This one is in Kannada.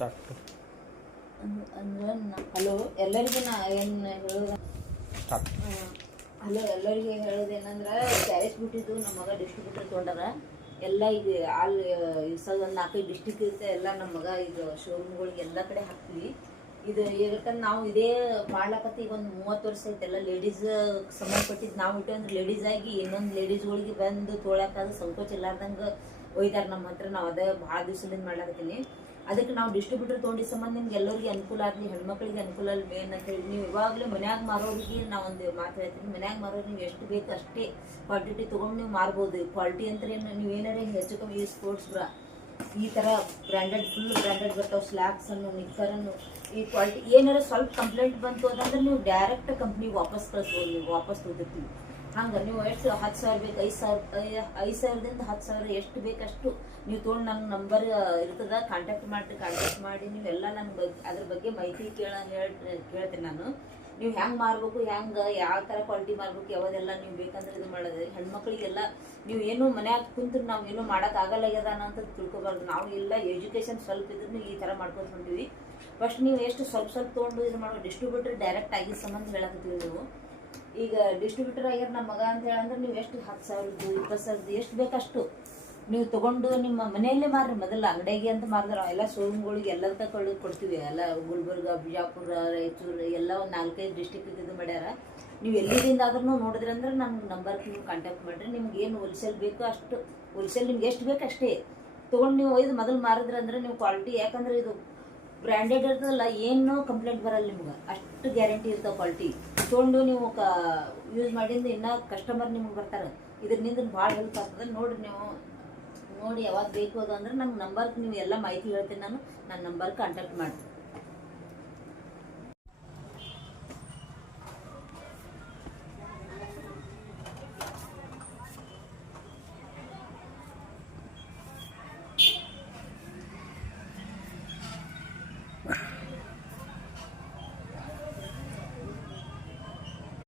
ಸ್ಟಾರ್ಟ್. ಅಂದ್ರೆ ಹಲೋ ಎಲ್ಲರಿಗೂ ನಾ ಏನು ಹೇಳೋದು, ಸ್ಟಾರ್ಟ್. ಹಲೋ ಎಲ್ಲರಿಗೆ ಹೇಳೋದೇನಂದ್ರೆ ಕ್ಯಾರೇಜ್ ಬಿಟ್ಟಿದ್ದು ನಮ್ಮ ಮಗ ಡಿಸ್ಟ್ರಿಬ್ಯೂಟರ್ ತೊಗೊಂಡಾರ ಎಲ್ಲ. ಈಗ ಒಂದು 4-5 ಡಿಸ್ಟಿಕ್ ಇರುತ್ತೆ ಎಲ್ಲ. ನಮ್ಮ ಮಗ ಈಗ ಶೋರೂಮ್ಗಳಿಗೆ ಎಲ್ಲ ಕಡೆ ಹಾಕ್ತೀವಿ. ಇದು ಯಾಕಂದ್ರೆ ನಾವು ಇದೇ ಮಾಡ್ಲಕತ್ತಿ ಈಗ ಒಂದು 30 ವರ್ಷ ಐತೆ. ಎಲ್ಲ ಲೇಡೀಸ್ ಸಂಬಂಧಪಟ್ಟಿದ್ದು ನಾವು ಇಟ್ಟು ಅಂದ್ರೆ ಲೇಡೀಸ್ ಆಗಿ ಇನ್ನೊಂದು ಲೇಡೀಸ್ಗಳಿಗೆ ಬಂದು ತೊಗೊಳಕ್ಕಾದ್ರೆ ಸಂಕೋಚ ಇಲ್ಲಾರ್ದಂಗೆ ಒಯ್ದಾರ ನಮ್ಮ ಹತ್ರ. ನಾವು ಅದೇ ಭಾಳ ದಿವಸದಿಂದ ಮಾಡ್ಲಾಕತ್ತೀನಿ. ಅದಕ್ಕೆ ನಾವು ಡಿಸ್ಟ್ರಿಬ್ಯೂಟರ್ ತೊಗೊಂಡಿ ಸಂಬಂಧ ನಿಮ್ಗೆ ಎಲ್ಲರಿಗೆ ಅನುಕೂಲ ಆಗಲಿ, ಹೆಣ್ಮಕ್ಳಿಗೆ ಅನುಕೂಲ ಆಗಲಿ ಮೇನ್ ಅಂತ ಹೇಳಿ. ನೀವು ಇವಾಗಲೇ ಮನ್ಯಾಗ ಮಾರೋರಿಗೆ ನಾವು ಒಂದು ಮಾತು ಹೇಳ್ತೀನಿ. ಮನ್ಯಾಗ ಮಾರೋರು ನೀವು ಎಷ್ಟು ಬೇಕು ಅಷ್ಟೇ ಕ್ವಾಂಟಿಟಿ ತೊಗೊಂಡು ನೀವು ಮಾರ್ಬೋದು. ಕ್ವಾಲಿಟಿ ಅಂತ ನೀವು ಏನಾರೇ ಹೆಚ್ಚು ಕಮ್ಮಿ ಈ ಸ್ಪೋರ್ಟ್ಸ್ ಬ್ರಾ ಈ ಥರ ಬ್ರ್ಯಾಂಡೆಡ್ ಫುಲ್ ಬ್ರ್ಯಾಂಡೆಡ್ ಬರ್ತಾವೆ. ಸ್ಲ್ಯಾಕ್ಸನ್ನು, ನಿಕ್ಕರನ್ನು, ಈ ಕ್ವಾಲಿಟಿ ಏನಾರ ಸ್ವಲ್ಪ ಕಂಪ್ಲೇಂಟ್ ಬಂತು ಅಂತಂದ್ರೆ ನೀವು ಡೈರೆಕ್ಟ್ ಕಂಪ್ನಿಗೆ ವಾಪಸ್ ಕಳಿಸ್ಬೋದು. ನೀವು ವಾಪಸ್ ತೊಗೊತೀವಿ. ಹಂಗೆ ನೀವು ಎಷ್ಟು 10,000 ಬೇಕು, 5,000ದಿಂದ 10,000 ಎಷ್ಟು ಬೇಕಷ್ಟು ನೀವು ತೊಗೊಂಡು ನನ್ನ ನಂಬರ್ ಇರ್ತದ, ಕಾಂಟ್ಯಾಕ್ಟ್ ಮಾಡಿ ನೀವೆಲ್ಲ ನನ್ನ ಅದ್ರ ಬಗ್ಗೆ ಮಾಹಿತಿ ಕೇಳ್ತೀನಿ ನಾನು. ನೀವು ಹೆಂಗೆ ಮಾರ್ಬೇಕು, ಹೆಂಗೆ ಯಾವ ಥರ ಕ್ವಾಲಿಟಿ ಮಾರ್ಬೇಕು, ಯಾವುದೆಲ್ಲ ನೀವು ಬೇಕಂದ್ರೆ ಇದು ಮಾಡೋದು. ಹೆಣ್ಮಕ್ಳಿಗೆಲ್ಲ ನೀವು ಏನು ಮನ್ಯಾಗ ಕುಂತು ನಾವು ಏನೂ ಮಾಡೋಕ್ಕಾಗಲ್ಲಾಗ್ಯದ ಅಂತ ತಿಳ್ಕೊಬಾರ್ದು. ನಾವು ಎಲ್ಲ ಎಜುಕೇಷನ್ ಸ್ವಲ್ಪ ಇದ್ರೂ ಈ ಥರ ಮಾಡ್ಕೊಂಡು ಹೊಂಟೀವಿ. ಫಸ್ಟ್ ನೀವು ಎಷ್ಟು ಸ್ವಲ್ಪ ತೊಗೊಂಡು ಇದು ಮಾಡೋ ಡಿಸ್ಟ್ರಿಬ್ಯೂಟರ್ ಡೈರೆಕ್ಟ್ ಆಗಿದ್ದ ಸಂಬಂಧ ಹೇಳಕತ್ತೀವಿ. ನೀವು ಈಗ ಡಿಸ್ಟ್ರಿಬ್ಯೂಟರ್ ಆಗ್ಯಾರ ನಮ್ಮ ಮಗ ಅಂತ ಹೇಳಂದ್ರೆ ನೀವು ಎಷ್ಟು 10,000 20,000 ಎಷ್ಟು ಬೇಕಷ್ಟು ನೀವು ತೊಗೊಂಡು ನಿಮ್ಮ ಮನೆಯಲ್ಲೇ ಮಾರ್ರಿ. ಮೊದಲ ಅಂಗಡಿಗೆ ಅಂತ ಮಾರಿದ್ರೆ ಎಲ್ಲ ಶೋರೂಮ್ಗಳಿಗೆ ಎಲ್ಲದಕ್ಕ ಕೊಡ್ತೀವಿ. ಎಲ್ಲ ಗುಲ್ಬರ್ಗ, ಬಿಜಾಪುರ, ರಾಯಚೂರು ಎಲ್ಲ ಒಂದು 4-5 ಡಿಸ್ಟಿಕ್ ಇದು ಮಾಡ್ಯಾರ. ನೀವು ಎಲ್ಲಿಂದ ಆದ್ರೂ ನೋಡಿದ್ರಿ ಅಂದ್ರೆ ನನ್ನ ನಂಬರ್ಗೆ ನೀವು ಕಾಂಟ್ಯಾಕ್ಟ್ ಮಾಡಿರಿ. ನಿಮ್ಗೆ ಏನು ಹೋಲ್ಸೇಲ್ ಬೇಕು ಅಷ್ಟು ಹೋಲ್ಸೇಲ್ ನಿಮ್ಗೆ ಎಷ್ಟು ಬೇಕು ಅಷ್ಟೇ ತೊಗೊಂಡು ನೀವು ಒಯ್ದು ಮೊದಲು ಮಾರಿದ್ರೆ ಅಂದ್ರೆ ನೀವು ಕ್ವಾಲಿಟಿ, ಯಾಕಂದ್ರೆ ಇದು ಬ್ರ್ಯಾಂಡೆಡ್ ಇರ್ತದಲ್ಲ, ಏನೂ ಕಂಪ್ಲೇಂಟ್ ಬರಲ್ಲ ನಿಮ್ಗೆ. ಅಷ್ಟು ಗ್ಯಾರಂಟಿ ಇರ್ತಾವೆ ಕ್ವಾಲಿಟಿ ತೊಗೊಂಡು ನೀವು ಯೂಸ್ ಮಾಡಿಂದ ಇನ್ನೂ ಕಸ್ಟಮರ್ ನಿಮ್ಗೆ ಬರ್ತಾರೆ. ಇದರಿಂದ ಭಾಳ ಹೆಲ್ಪ್ ಆಗ್ತದೆ. ನೋಡಿರಿ ನೀವು ನೋಡಿ ಯಾವಾಗ ಬೇಕು ಅದು ಅಂದ್ರೆ ನನ್ನ ನಂಬರ್ಗೆ ನೀವು ಎಲ್ಲ ಮಾಹಿತಿ ಹೇಳ್ತೀನಿ. ನಾನು ನನ್ನ ನಂಬರ್ಗೆ ಕಾಂಟ್ಯಾಕ್ಟ್ ಮಾಡ್ತೀನಿ.